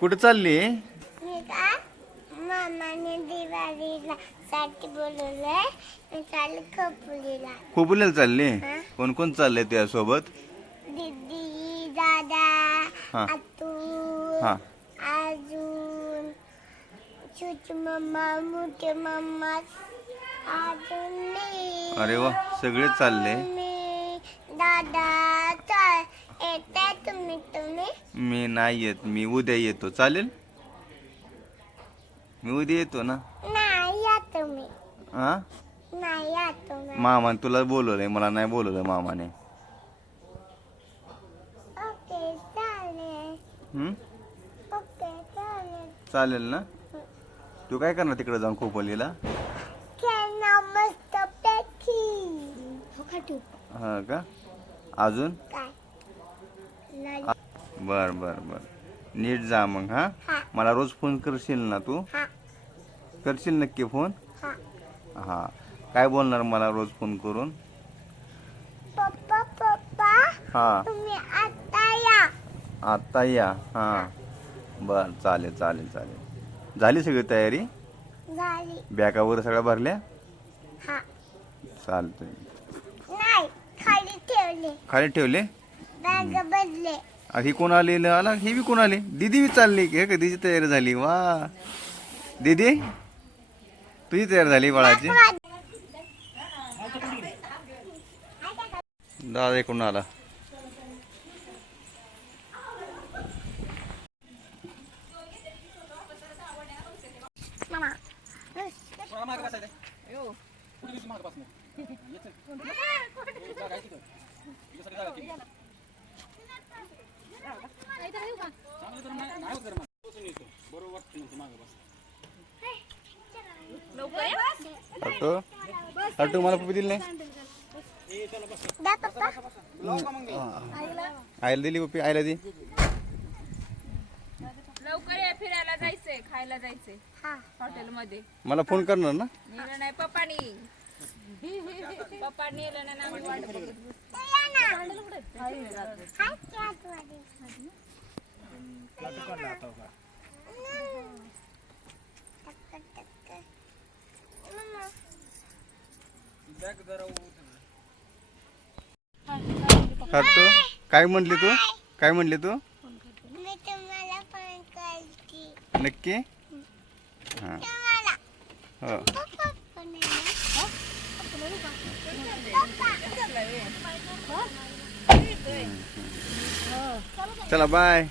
कुठे चालली? मी का मामाने दिवाळीला साठी बोलवलंय. मी चालले खपुलीला. खोबुल्याला चालली? हा. कोण कोण चाललंय तुझ्यासोबत? दीदी, दादा, हा आतू, हा अजून छोटी मम्मा, मोठे मम्मा, अजून मी. अरे वा, सगळे चालले. मी, दादा, चल येताय तुम्ही? मी नाही येत, मी उद्या येतो. चालेल? मी उद्या येतो ना. नाही या तुम्ही. हा नाही या तुम्ही. मामाने तुला बोलवलंय, मला नाही बोलवलं मामाने. ओके चालेल. हम्म ओके चालेल. चालेल ना. तू काय करणार तिकडे जाऊन खोपोलीला? खेळणं मस्त पैकी. हा का? अजून? काय? बर बर बर, नीट जा मग. हा हा. मला रोज फोन करशील ना तू? हा करशील नक्की फोन? हा. हा. काय बोलणार मला रोज फोन करून? पप्पा पप्पा हा तुम्ही आता या. आता या. हा बर, चालेल चालेल चालेल. झाली सगळी तयारी? झाली. बॅगा वगैरे सगळ्या भरल्या? हा. चालतंय. नाही खाली ठेवले. खाली ठेवले? बॅग बदले. ही कोण आलेलं आला? ही बी कोण आली? दीदी बी चालली की? दीदीची तयारी झाली. वा दीदी, तुझी तयारी झाली बाळाची? दादा इकडून आला. हटू हटू, मला पप्पी दिली नाही. द्या पप्पा. आईला दिली पप्पी, आईला दे. लवकर या, फिरायला जायचंय, खायला जायचंय हा. हॉटेल मध्ये. मला फोन करणार ना? नेलं नाही पप्पानी. पप्पा नेलं नाही ना, आम्ही वाट बघत बसलो. या ना. हाय की आतमध्ये. टक, टक, टक. मम्मा. हटू, काय म्हणली तू? काय म्हणली तू? मी तुम्हाला फोन करते. नक्की? हा तुम्हाला. हो. पप्पा पण आहे ना? चला बाय.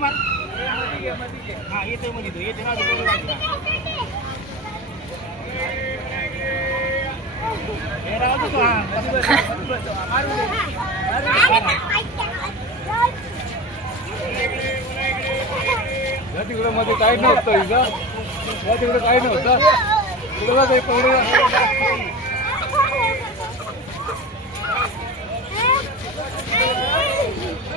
मार. हा येते मध्ये तो येते ना तो लागला. हे राहू दे तो, हा. मारू दे. या तिकडे मध्ये काही नव्हतं इथं. या तिकडे काही नव्हतं. पुढे जाई पुढे.